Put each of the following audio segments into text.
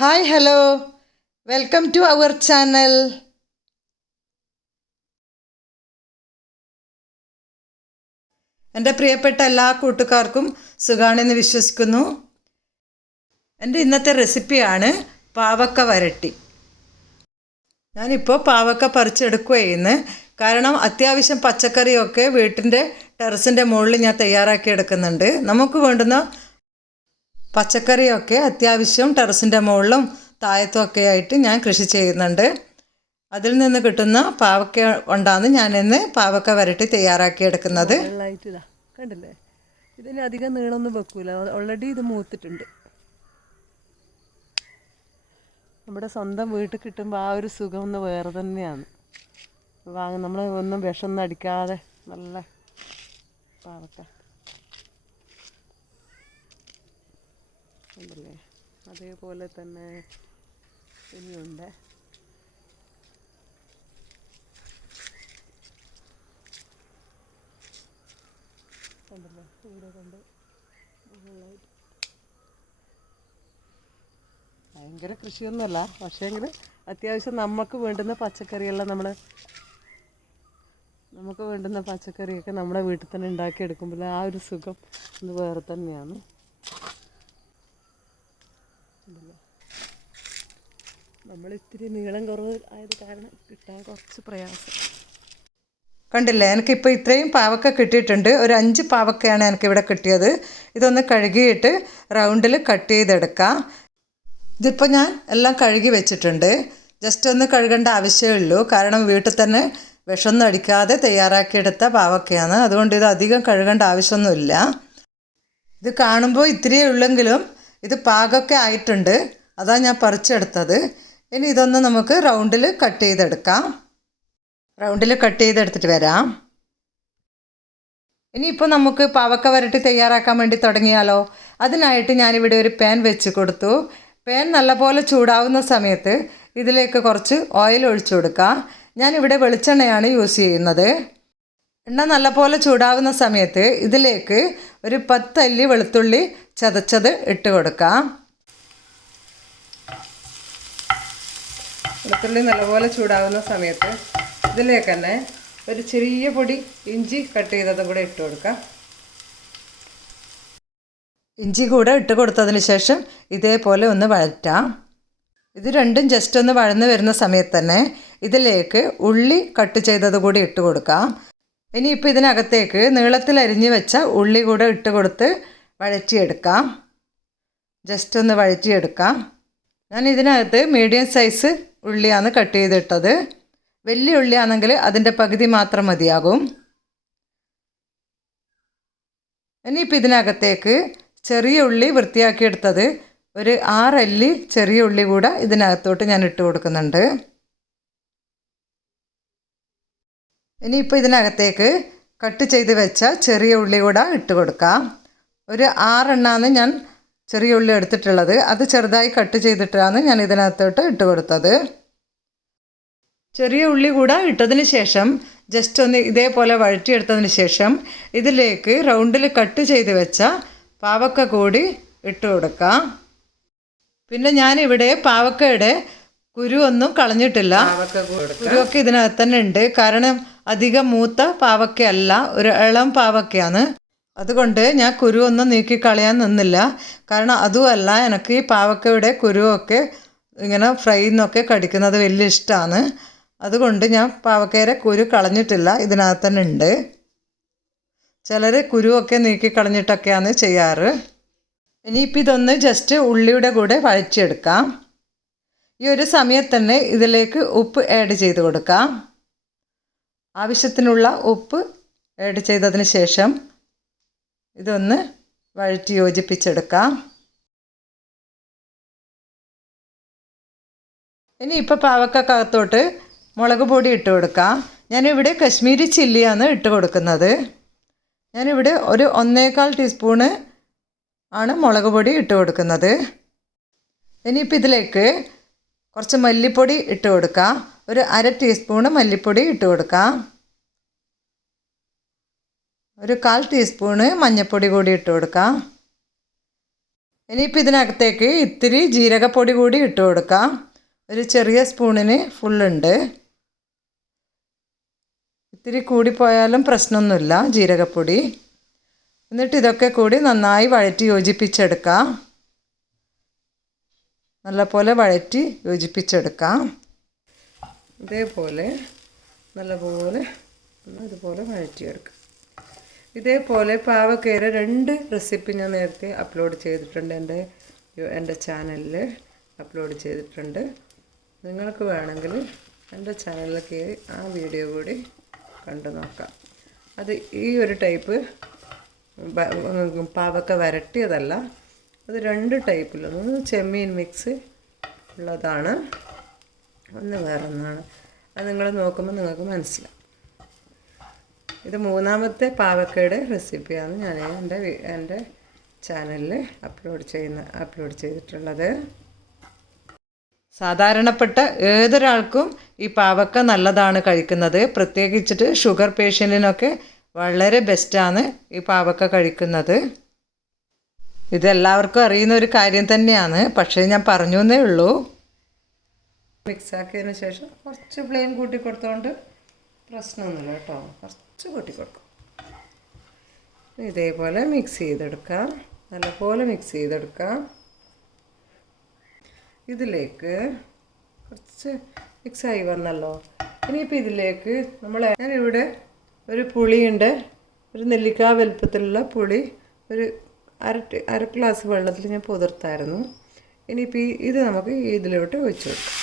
Hi hello welcome to our channel എന്റെ പ്രിയപ്പെട്ട എല്ലാ കൂട്ടുകാർക്കും സുഖാണെന്ന് വിശ്വസിക്കുന്നു. എന്റെ ഇന്നത്തെ റെസിപ്പിയാണ് പാവക്ക വരട്ടി. ഞാനിപ്പോൾ പാവക്ക പറിച്ചെടുക്കുകയെന്ന് കാരണം അത്യാവശ്യം പച്ചക്കറിയൊക്കെ വീട്ടിന്റെ ടെറസിന്റെ മുകളിൽ ഞാൻ തയ്യാറാക്കി എടുക്കുന്നുണ്ട് നമുക്ക് വേണ്ടുന്ന പച്ചക്കറിയൊക്കെ അത്യാവശ്യം ടെറസിന്റെ മുകളിലും താഴത്തും ഒക്കെ ആയിട്ട് ഞാൻ കൃഷി ചെയ്യുന്നുണ്ട്. അതിൽ നിന്ന് കിട്ടുന്ന പാവക്ക കൊണ്ടാണ് ഞാനിന്ന് പാവക്ക വരട്ടി തയ്യാറാക്കി എടുക്കുന്നത്. കണ്ടില്ലേ? ഇതിന് അധികം നീളമൊന്നും വെക്കൂല. ഓൾറെഡി ഇത് മൂത്തിട്ടുണ്ട്. നമ്മുടെ സ്വന്തം വീട്ടിൽ കിട്ടുമ്പോൾ ആ ഒരു സുഖം ഒന്ന് വേറെ തന്നെയാണ്. വാങ്ങ നമ്മൾ ഒന്നും വിഷമൊന്നും അടിക്കാതെ നല്ല പാവക്ക. ഉണ്ടല്ലേ? അതേപോലെ തന്നെ ഇനിയുണ്ട്. ഉണ്ടല്ലോ? ഇവിടെ കൊണ്ട് ഭയങ്കര കൃഷിയൊന്നുമല്ല. പക്ഷേങ്കിൽ അത്യാവശ്യം നമുക്ക് വേണ്ടുന്ന പച്ചക്കറിയെല്ലാം നമ്മൾ നമുക്ക് വേണ്ടുന്ന പച്ചക്കറിയൊക്കെ നമ്മുടെ വീട്ടിൽ തന്നെ ഉണ്ടാക്കിയെടുക്കുമ്പോൾ ആ ഒരു സുഖം ഇത് വേറെ തന്നെയാണ് ഉണ്ടല്ലോ. നമ്മൾ ഇത്തിരി നീളം കുറവ് ആയത് കാരണം കിട്ടാൻ കുറച്ച് പ്രയാസം. കണ്ടില്ലേ എനിക്കിപ്പോൾ ഇത്രയും പാവക്ക കിട്ടിയിട്ടുണ്ട്. ഒരു അഞ്ച് പാവക്കയാണ് എനിക്കിവിടെ കിട്ടിയത്. ഇതൊന്ന് കഴുകിയിട്ട് റൗണ്ടിൽ കട്ട് ചെയ്തെടുക്കാം. ഇതിപ്പോൾ ഞാൻ എല്ലാം കഴുകി വെച്ചിട്ടുണ്ട്. ജസ്റ്റ് ഒന്ന് കഴുകേണ്ട ആവശ്യമേ ഉള്ളൂ. കാരണം വീട്ടിൽ തന്നെ വിഷമൊന്നും അടിക്കാതെ തയ്യാറാക്കിയെടുത്ത പാവക്കയാണ്. അതുകൊണ്ട് ഇത് അധികം കഴുകേണ്ട ആവശ്യമൊന്നുമില്ല. ഇത് കാണുമ്പോൾ ഇത്തിരിയേ ഉള്ളെങ്കിലും ഇത് പാകമൊക്കെ ആയിട്ടുണ്ട്. അതാണ് ഞാൻ പറിച്ചെടുത്തത്. ഇനി ഇതൊന്ന് നമുക്ക് റൗണ്ടിൽ കട്ട് ചെയ്തെടുക്കാം. റൗണ്ടിൽ കട്ട് ചെയ്തെടുത്തിട്ട് വരാം. ഇനിയിപ്പോൾ നമുക്ക് പാവക്ക വരട്ടി തയ്യാറാക്കാൻ വേണ്ടി തുടങ്ങിയാലോ? അതിനായിട്ട് ഞാനിവിടെ ഒരു പാൻ വെച്ച് കൊടുത്തു. പാൻ നല്ലപോലെ ചൂടാവുന്ന സമയത്ത് ഇതിലേക്ക് കുറച്ച് ഓയിൽ ഒഴിച്ചു കൊടുക്കുക ഞാനിവിടെ വെളിച്ചെണ്ണയാണ് യൂസ് ചെയ്യുന്നത്. എണ്ണ നല്ലപോലെ ചൂടാവുന്ന സമയത്ത് ഇതിലേക്ക് ഒരു പത്തല്ലി വെളുത്തുള്ളി ചതച്ചത് ഇട്ട് കൊടുക്കാം. വെളുത്തുള്ളി നല്ലപോലെ ചൂടാവുന്ന സമയത്ത് ഇതിലേക്ക് തന്നെ ഒരു ചെറിയ പൊടി ഇഞ്ചി കട്ട് ചെയ്തതും കൂടെ ഇട്ട് കൊടുക്കാം. ഇഞ്ചി കൂടെ ഇട്ട് കൊടുത്തതിന് ശേഷം ഇതേപോലെ ഒന്ന് വഴറ്റാം. ഇത് രണ്ടും ജസ്റ്റ് ഒന്ന് വഴന്ന് വരുന്ന സമയത്ത് തന്നെ ഇതിലേക്ക് ഉള്ളി കട്ട് ചെയ്തത് കൂടി ഇട്ട് കൊടുക്കാം. ഇനിയിപ്പോൾ ഇതിനകത്തേക്ക് നീളത്തിൽ അരിഞ്ഞ് വെച്ച ഉള്ളി കൂടെ ഇട്ട് കൊടുത്ത് വഴറ്റിയെടുക്കാം. ജസ്റ്റ് ഒന്ന് വഴറ്റിയെടുക്കാം. ഞാൻ ഇതിനകത്ത് മീഡിയം സൈസ് ഉള്ളിയാണ് കട്ട് ചെയ്തിട്ടത്. വലിയ ഉള്ളിയാണെങ്കിൽ അതിന്റെ പകുതി മാത്രം മതിയാകും. ഇനിയിപ്പോൾ ഇതിനകത്തേക്ക് ചെറിയ ഉള്ളി വൃത്തിയാക്കിയെടുത്തത് ഒരു ആറല്ലി ചെറിയ ഉള്ളി കൂടെ ഇതിനകത്തോട്ട് ഞാൻ ഇട്ട് കൊടുക്കുന്നുണ്ട്. ഇനിയിപ്പോൾ ഇതിനകത്തേക്ക് കട്ട് ചെയ്ത് വെച്ച ചെറിയ ഉള്ളി കൂടെ ഇട്ട് കൊടുക്കാം. ഒരു ആറെണ്ണമാണ് ഞാൻ ചെറിയ ഉള്ളി എടുത്തിട്ടുള്ളത്. അത് ചെറുതായി കട്ട് ചെയ്തിട്ടാണ് ഞാൻ ഇതിനകത്തോട്ട് ഇട്ട് കൊടുത്തത്. ചെറിയ ഉള്ളി കൂടെ ഇട്ടതിന് ശേഷം ജസ്റ്റ് ഒന്ന് ഇതേപോലെ വഴറ്റിയെടുത്തതിന് ശേഷം ഇതിലേക്ക് റൗണ്ടിൽ കട്ട് ചെയ്ത് വെച്ച പാവക്ക കൂടി ഇട്ട് കൊടുക്കാം. പിന്നെ ഞാനിവിടെ പാവക്കയുടെ കുരു ഒന്നും കളഞ്ഞിട്ടില്ല. കുരുവൊക്കെ ഇതിനകത്ത് തന്നെ ഉണ്ട്. കാരണം അധികം മൂത്ത പാവക്കയല്ല. ഒരു ഇളം പാവക്കയാണ്. അതുകൊണ്ട് ഞാൻ കുരു ഒന്നും നീക്കി കളയാൻ നിന്നില്ല. കാരണം അതുമല്ല എനിക്ക് ഈ പാവക്കയുടെ കുരുവൊക്കെ ഇങ്ങനെ ഫ്രൈ എന്നൊക്കെ കടിക്കുന്നത് വലിയ ഇഷ്ടമാണ്. അതുകൊണ്ട് ഞാൻ പാവക്കയുടെ കുരു കളഞ്ഞിട്ടില്ല. ഇതിനകത്ത് തന്നെ ഉണ്ട്. ചിലർ കുരുവൊക്കെ നീക്കി കളഞ്ഞിട്ടൊക്കെയാണ് ചെയ്യാറ്. ഇനിയിപ്പോൾ ഇതൊന്ന് ജസ്റ്റ് ഉള്ളിയുടെ കൂടെ വഴച്ചെടുക്കാം ഈ ഒരു സമയത്ത് തന്നെ ഇതിലേക്ക് ഉപ്പ് ആഡ് ചെയ്ത് കൊടുക്കാം. ആവശ്യത്തിനുള്ള ഉപ്പ് ആഡ് ചെയ്തതിന് ശേഷം ഇതൊന്ന് വഴറ്റി യോജിപ്പിച്ചെടുക്കാം. ഇനി ഇപ്പോൾ പാവക്കകത്തോട്ട് മുളക് പൊടി ഇട്ട് കൊടുക്കാം. ഞാനിവിടെ കശ്മീരി ചില്ലിയാണ് ഇട്ട് കൊടുക്കുന്നത്. ഞാനിവിടെ ഒരു ഒന്നേകാൽ ടീസ്പൂണ് ആണ് മുളക് പൊടി ഇട്ട് കൊടുക്കുന്നത്. ഇനിയിപ്പോൾ ഇതിലേക്ക് കുറച്ച് മല്ലിപ്പൊടി ഇട്ട് കൊടുക്കാം. ഒരു അര ടീസ്പൂണ് മല്ലിപ്പൊടി ഇട്ട് കൊടുക്കാം. ഒരു കാൽ ടീസ്പൂണ് മഞ്ഞൾപ്പൊടി കൂടി ഇട്ട് കൊടുക്കാം. ഇനിയിപ്പോൾ ഇതിനകത്തേക്ക് ഇത്തിരി ജീരകപ്പൊടി കൂടി ഇട്ട് കൊടുക്കാം. ഒരു ചെറിയ സ്പൂണിന് ഫുള്ളുണ്ട് ഇത്തിരി കൂടിപ്പോയാലും പ്രശ്നമൊന്നുമില്ല ജീരകപ്പൊടി. എന്നിട്ട് ഇതൊക്കെ കൂടി നന്നായി വഴറ്റി യോജിപ്പിച്ചെടുക്കാം. നല്ലപോലെ വഴറ്റി യോജിപ്പിച്ചെടുക്കാം. ഇതേപോലെ നല്ലപോലെ ഇതുപോലെ വഴറ്റിയെടുക്കാം. ഇതേപോലെ പാവക്കയുടെ രണ്ട് റെസിപ്പി ഞാൻ നേരത്തെ അപ്ലോഡ് ചെയ്തിട്ടുണ്ട് എന്റെ എന്റെ ചാനലിൽ അപ്ലോഡ് ചെയ്തിട്ടുണ്ട്. നിങ്ങൾക്ക് വേണമെങ്കിൽ എന്റെ ചാനലിൽ കയറി ആ വീഡിയോ കൂടി കണ്ടു നോക്കാം. അത് ഈ ഒരു ടൈപ്പ് പാവക്ക വരട്ടിയതല്ല. അത് രണ്ട് ഒന്ന് ചെമ്മീൻ മിക്സ് ഉള്ളതാണ്. ഒന്ന് വേറെ ഒന്നാണ് അത് നിങ്ങൾ നോക്കുമ്പോൾ നിങ്ങൾക്ക് മനസ്സിലാവും. ഇത് മൂന്നാമത്തെ പാവക്കയുടെ റെസിപ്പിയാണ് ഞാൻ എന്റെ എന്റെ ചാനലിൽ അപ്ലോഡ് ചെയ്യുന്ന അപ്ലോഡ് ചെയ്തിട്ടുള്ളത്. സാധാരണപ്പെട്ട ഏതൊരാൾക്കും ഈ പാവക്ക നല്ലതാണ് കഴിക്കുന്നത്. പ്രത്യേകിച്ചിട്ട് ഷുഗർ പേഷ്യന്റിനൊക്കെ വളരെ ബെസ്റ്റാണ് ഈ പാവക്ക കഴിക്കുന്നത്. ഇതെല്ലാവർക്കും അറിയുന്ന ഒരു കാര്യം തന്നെയാണ്. പക്ഷേ ഞാൻ പറഞ്ഞു എന്നേ ഉള്ളൂ. മിക്സ് ആക്കിയതിന് ശേഷം കുറച്ച് പ്ലെയിൻ കൂട്ടി കൊടുത്തോണ്ട് പ്രശ്നമൊന്നുമില്ല കേട്ടോ. കുറച്ച് കൂട്ടി കൊടുക്കും. ഇതേപോലെ മിക്സ് ചെയ്തെടുക്കാം. നല്ലപോലെ മിക്സ് ചെയ്തെടുക്കാം. ഇതിലേക്ക് കുറച്ച് മിക്സായി വന്നല്ലോ. ഇനിയിപ്പോൾ ഇതിലേക്ക് നമ്മൾ ഞാനിവിടെ ഒരു പുളിയുണ്ട്. ഒരു നെല്ലിക്ക വലുപ്പത്തിലുള്ള പുളി. ഒരു അര അര ഗ്ലാസ് വെള്ളത്തിൽ ഞാൻ പുതിർത്തായിരുന്നു. ഇനിയിപ്പോൾ ഇത് നമുക്ക് ഇതിലോട്ട് ഒഴിച്ചു കൊടുക്കാം.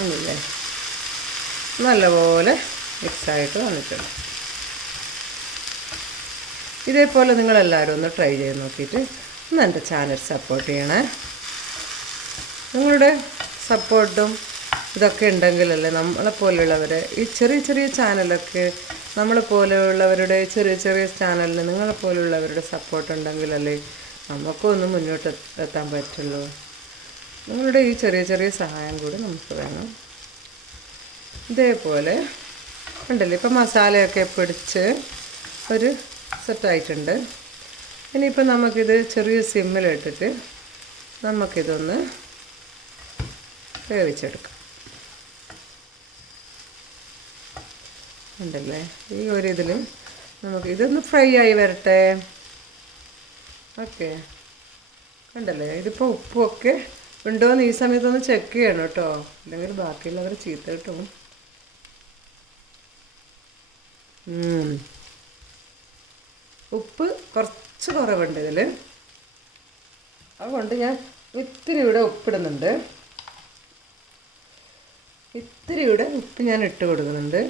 ഉണ്ടല്ലേ? നല്ലപോലെ മിക്സായിട്ട് വന്നിട്ടുണ്ട്. ഇതേപോലെ നിങ്ങളെല്ലാവരും ഒന്ന് ട്രൈ ചെയ്ത് നോക്കിയിട്ട് ഒന്ന് എന്റെ ചാനൽ സപ്പോർട്ട് ചെയ്യണേ. നിങ്ങളുടെ സപ്പോർട്ടും ഇതൊക്കെ ഉണ്ടെങ്കിലല്ലേ നമ്മളെ പോലെയുള്ളവരെ ഈ ചെറിയ ചെറിയ ചാനലൊക്കെ നമ്മളെ പോലെയുള്ളവരുടെ ചെറിയ ചെറിയ ചാനലിന് നിങ്ങളെ പോലെയുള്ളവരുടെ സപ്പോർട്ട് ഉണ്ടെങ്കിലല്ലേ നമുക്കൊന്ന് മുന്നോട്ട് എത്താൻ പറ്റുള്ളൂ. നിങ്ങളുടെ ഈ ചെറിയ ചെറിയ സഹായം കൂടി നമുക്ക് വേണം. ഇതേപോലെ ഉണ്ടല്ലോ ഇപ്പം മസാലയൊക്കെ പിടിച്ച് ഒരു സെറ്റായിട്ടുണ്ട്. ഇനിയിപ്പോൾ നമുക്കിത് ചെറിയ സിമ്മിലിട്ടിട്ട് നമുക്കിതൊന്ന് വേവിച്ചെടുക്കാം. ഉണ്ടല്ലേ ഈ ഒരു ഇതിലും നമുക്ക് ഇതൊന്ന് ഫ്രൈ ആയി വരട്ടെ. ഓക്കെ. ഉണ്ടല്ലേ ഇതിപ്പോൾ ഉപ്പുമൊക്കെ ഉണ്ടോയെന്ന് ഈ സമയത്തൊന്ന് ചെക്ക് ചെയ്യണം കേട്ടോ. അല്ലെങ്കിൽ ബാക്കിയുള്ളവർ ചീത്ത കിട്ടും. ഉപ്പ് കുറച്ച് കുറവുണ്ട് ഇതിൽ അതുകൊണ്ട് ഞാൻ ഇത്തിരി ഇവിടെ ഉപ്പിടുന്നുണ്ട്. ഇത്തിരി ഇവിടെ ഉപ്പ് ഞാൻ ഇട്ട് കൊടുക്കുന്നുണ്ട്.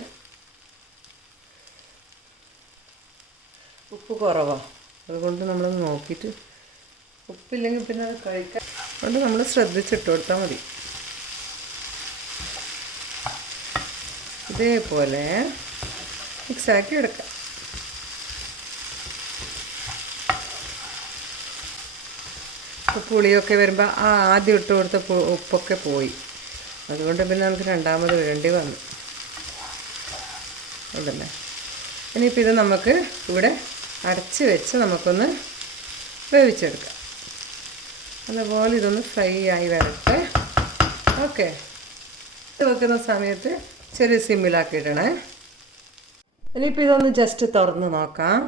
ഉപ്പ് കുറവാണ് അതുകൊണ്ട് നമ്മൾ നോക്കിയിട്ട് ഉപ്പില്ലെങ്കിൽ പിന്നെ അത് കഴിക്കാൻ അതുകൊണ്ട് നമ്മൾ ശ്രദ്ധിച്ചിട്ട് കൊടുത്താൽ മതി. ഇതേപോലെ മിക്സാക്കി എടുക്കാം. പുളിയൊക്കെ വരുമ്പോൾ ആ ആദ്യം ഇട്ട് കൊടുത്ത ഉപ്പൊക്കെ പോയി. അതുകൊണ്ട് പിന്നെ നമുക്ക് രണ്ടാമത് വേണ്ടി വന്നു. അതല്ലേ ഇനിയിപ്പോൾ ഇത് നമുക്ക് ഇവിടെ അടച്ച് വെച്ച് നമുക്കൊന്ന് വേവിച്ചെടുക്കാം. അതുപോലെ ഇതൊന്ന് ഫ്രൈ ആയി വരട്ടെ. ഓക്കെ. ഇത് വെക്കുന്ന സമയത്ത് ചെറിയ സിമ്മിലാക്കിയിടണേ ഇനിയിപ്പോൾ ഇതൊന്ന് ജസ്റ്റ് തുറന്ന് നോക്കാം.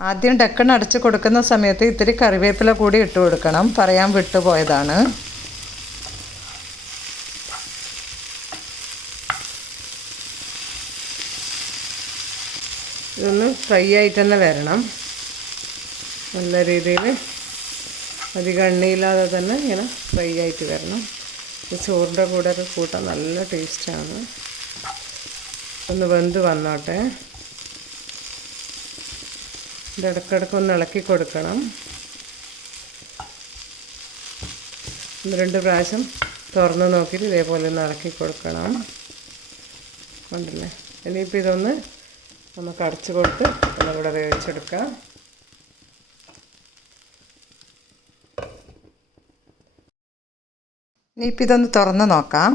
ആദ്യം ഡക്കൺ അടച്ച് കൊടുക്കുന്ന സമയത്ത് ഇത്തിരി കറിവേപ്പില കൂടി ഇട്ട് കൊടുക്കണം. പറയാൻ വിട്ടുപോയതാണ്. ഇതൊന്ന് ഫ്രൈ ആയിട്ട് തന്നെ വരണം. നല്ല രീതിയിൽ അധികം എണ്ണയില്ലാതെ തന്നെ ഇങ്ങനെ ഫ്രൈ ആയിട്ട് വരണം. ചോറിന്റെ കൂടെ ഒക്കെ കൂട്ടാൻ നല്ല ടേസ്റ്റാണ് ഒന്ന് വെന്ത് വന്നോട്ടെ. ഇത് ഇടയ്ക്കിടയ്ക്ക് ഒന്ന് ഇളക്കി കൊടുക്കണം. രണ്ട് പ്രാവശ്യം തുറന്ന് നോക്കിയിട്ട് ഇതേപോലെ ഒന്ന് ഇളക്കി കൊടുക്കണം. ഉണ്ടല്ലേ ഇനിയിപ്പോൾ ഇതൊന്ന് നമുക്ക് അടച്ചു കൊടുത്ത് ഒന്നുകൂടെ വേവിച്ചെടുക്കാം. ഇനിയിപ്പോൾ ഇതൊന്ന് തുറന്ന് നോക്കാം.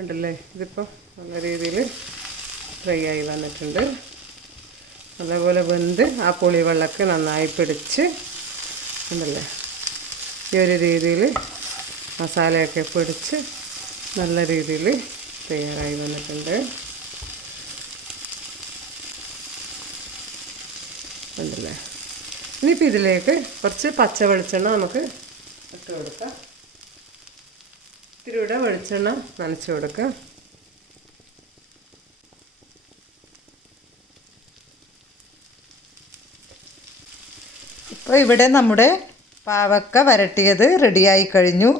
ഉണ്ടല്ലേ ഇതിപ്പോൾ നല്ല രീതിയിൽ ഫ്രൈ ആയി വന്നിട്ടുണ്ട്. അതേപോലെ വെന്ത് ആ പുളിവെള്ളമൊക്കെ നന്നായി പിടിച്ച് ഉണ്ടല്ലേ ഈ ഒരു രീതിയിൽ മസാലയൊക്കെ പിടിച്ച് നല്ല രീതിയിൽ തയ്യാറായി വന്നിട്ടുണ്ട്. ഉണ്ടല്ലേ ഇനിയിപ്പോൾ ഇതിലേക്ക് കുറച്ച് പച്ച വെളിച്ചെണ്ണ നമുക്ക് ഇട്ട് കൊടുക്കാം. ഇത്തിരിയുടെ വെളിച്ചെണ്ണ നനച്ച് കൊടുക്കുക ഇപ്പോൾ ഇവിടെ നമ്മുടെ പാവക്ക വരട്ടിയത് റെഡിയായി കഴിഞ്ഞു.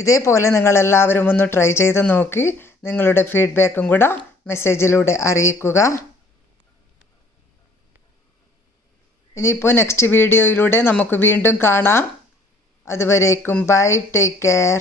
ഇതേപോലെ നിങ്ങളെല്ലാവരും ഒന്ന് ട്രൈ ചെയ്ത് നോക്കി. നിങ്ങളുടെ ഫീഡ്ബാക്കും കൂടെ മെസ്സേജിലൂടെ അറിയിക്കുക. ഇനിയിപ്പോൾ നെക്സ്റ്റ് വീഡിയോയിലൂടെ നമുക്ക് വീണ്ടും കാണാം. അതുവരേക്കും ബൈ ടേക്ക് കെയർ